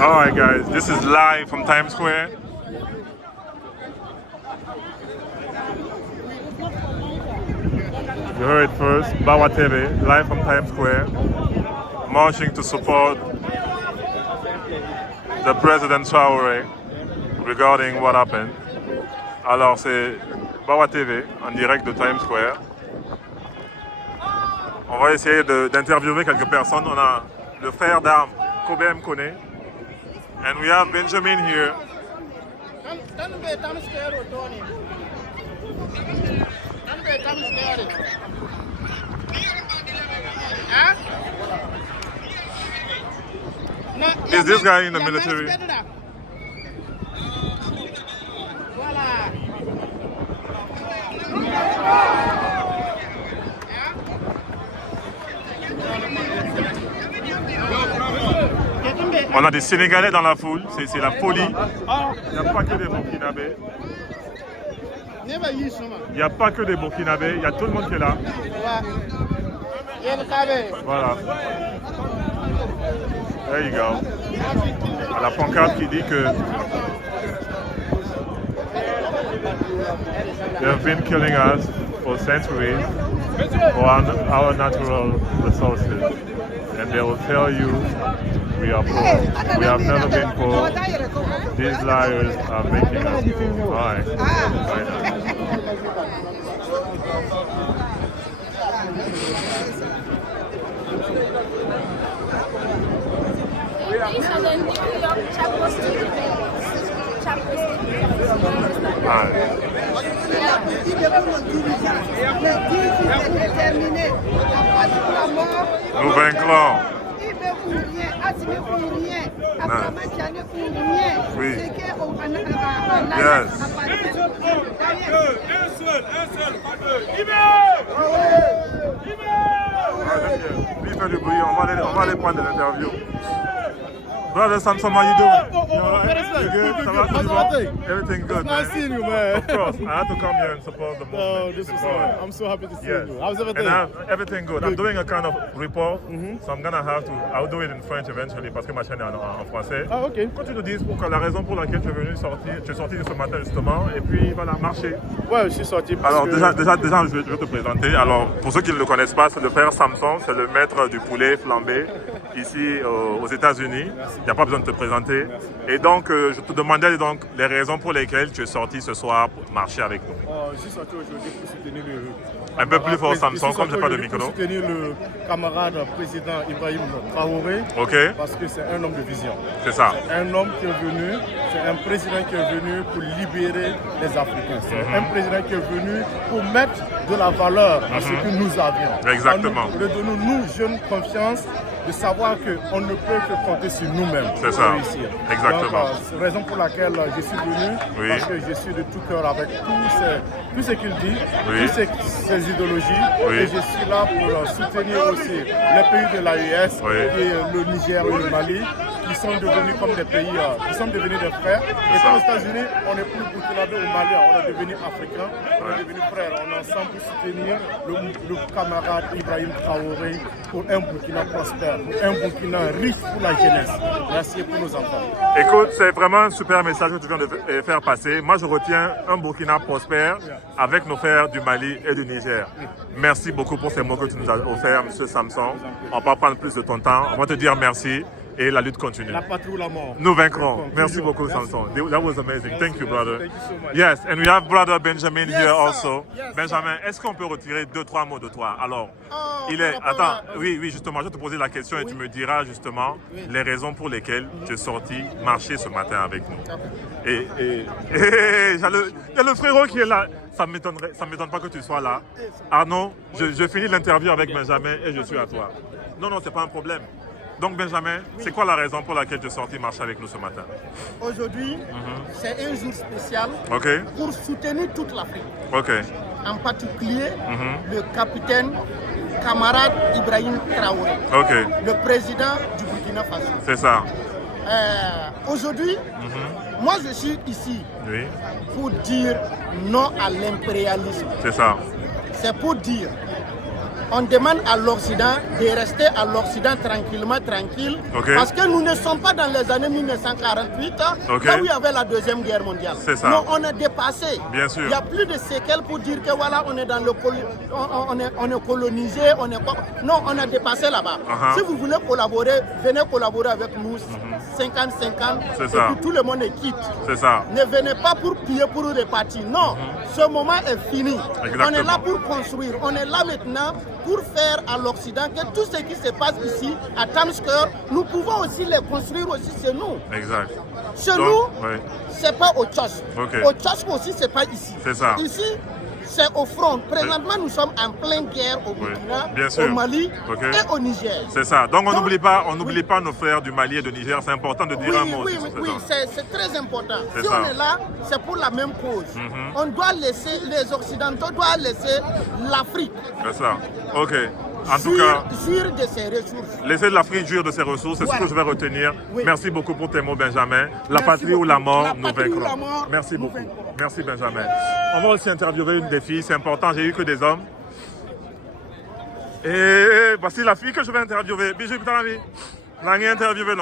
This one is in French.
Alright guys, this is live from Times Square. You heard it first, Bawa TV, live from Times Square, marching to support the President Traoré regarding what happened. Alors c'est Bawa TV en direct de Times Square. On va essayer d'interviewer quelques personnes. On a le frère d'armes, Kobe Mkone. And we have Benjamin here. Is this guy in the military? On a des Sénégalais dans la foule, c'est la folie. Il n'y a pas que des Burkinabés. Il n'y a pas que des Burkinabés, il y a tout le monde qui est là. Voilà. There you go. À la pancarte qui dit que they have been killing us for centuries for our natural resources. And they will tell you we are poor. We have never been poor. These liars are making us poor. All right. These are the New York chapstick. Nous vaincrons. Oui. Yes. Lui fait du bruit, on va aller prendre de l'interview. Brother Samson, how you doing? You all right? You good? Everything good, man. Nice seeing you, man. Of course. I had to come here and support the movement. Oh, this is I'm so happy to see you. How's everything? Everything good. I'm doing a kind of report, so I'm gonna have to. I'll do it in French eventually parce que ma chaîne est en français. Ah, ok. Quand tu nous dises la raison pour laquelle tu es sorti ce matin justement, et puis voilà, marcher. Ouais, je suis sorti. Alors déjà, je vais te présenter. Alors pour ceux qui ne le connaissent pas, c'est le frère Samson, c'est le maître du poulet flambé ici aux États-Unis. Il n'y a pas besoin de te présenter. Merci. Et donc, je te demandais donc les raisons pour lesquelles tu es sorti ce soir pour marcher avec nous. Je suis sorti aujourd'hui pour soutenir le... Un peu plus fort, Samson, comme je n'ai pas de micro. Pour soutenir le camarade président Ibrahim Traoré. Ok. Parce que c'est un homme de vision. C'est ça. Un homme qui est venu, c'est un président qui est venu pour libérer les Africains. C'est un président qui est venu pour mettre de la valeur à ce que nous avions. Exactement. Redonnons-nous, jeunes, confiance de savoir qu'on ne peut que compter sur nous-mêmes pour réussir. Exactement. C'est la raison pour laquelle je suis venu, parce que je suis de tout cœur avec tout ce qu'il dit, toutes ses idéologies, et je suis là pour soutenir aussi les pays de l'AES, et le Niger et le Mali, qui sont devenus comme des pays, qui sont devenus des frères. Et comme aux États-Unis, on n'est plus burkinabé ou malien, on est devenu africain, on est devenu frères. On est ensemble pour soutenir le camarade Ibrahim Traoré pour un Burkina prospère, pour un Burkina riche pour la jeunesse. Merci pour nos enfants. Écoute, c'est vraiment un super message que tu viens de faire passer. Moi, je retiens un Burkina prospère avec nos frères du Mali et du Niger. Merci beaucoup pour ces mots que tu nous as offerts, M. Samson. On ne va pas prendre plus de ton temps. On va te dire merci. Et la lutte continue. La patrie ou la mort. Nous vaincrons. Merci beaucoup, Samson. That was amazing. Thank you, brother. Thank you so much. Yes, and we have brother Benjamin here also. Yes, Benjamin, est-ce qu'on peut retirer 2-3 mots de toi? Alors, il est... Attends, oui, justement, je vais te poser la question et tu me diras justement les raisons pour lesquelles tu es sorti marcher ce matin avec nous. Et il y a le frérot qui est là. Ça ne m'étonne pas que tu sois là. Arnaud, je finis l'interview avec Benjamin et je suis à toi. Non, c'est pas un problème. Donc Benjamin, c'est quoi la raison pour laquelle tu es sorti marcher avec nous ce matin? Aujourd'hui, c'est un jour spécial pour soutenir toute l'Afrique. En particulier, le capitaine, camarade Ibrahim Traoré, le président du Burkina Faso. C'est ça. Aujourd'hui, moi je suis ici pour dire non à l'impérialisme. C'est ça. C'est pour dire on demande à l'Occident de rester à l'Occident tranquille, parce que nous ne sommes pas dans les années 1948, là où il y avait la Deuxième Guerre mondiale. C'est ça. Non, on est dépassé. Bien sûr. Il n'y a plus de séquelles pour dire que voilà, on est dans le on est colonisé, non, on a dépassé là-bas. Si vous voulez collaborer, venez collaborer avec nous, 50-50, et puis tout le monde est quitte. C'est ça. Ne venez pas pour piller, pour repartir. Non, ce moment est fini. Exactement. On est là pour construire. On est là maintenant pour faire à l'Occident que tout ce qui se passe ici, à Times Square, nous pouvons aussi les construire aussi chez nous. Exact. Chez nous, c'est pas au Tchad. Au Tchad aussi, c'est pas ici. C'est ça. Ici, c'est au front. Présentement, nous sommes en pleine guerre au Burkina, au Mali et au Niger. C'est ça. Donc on n'oublie pas nos frères du Mali et du Niger. C'est important de dire un mot. Oui, c'est très important. Si on est là, c'est pour la même cause. On doit laisser, les Occidentaux doivent laisser l'Afrique. C'est ça. Ok. En tout cas, jouir de ses ressources. Laisser l'Afrique jouir de ses ressources, c'est ce que je vais retenir. Merci beaucoup pour tes mots, Benjamin. La patrie ou la mort, nous vaincrons. Merci beaucoup. Merci, Benjamin. On va aussi interviewer une des filles, c'est important, j'ai eu que des hommes. Et voici la fille que je vais interviewer. Bijou, putain, la vie. La interviewer,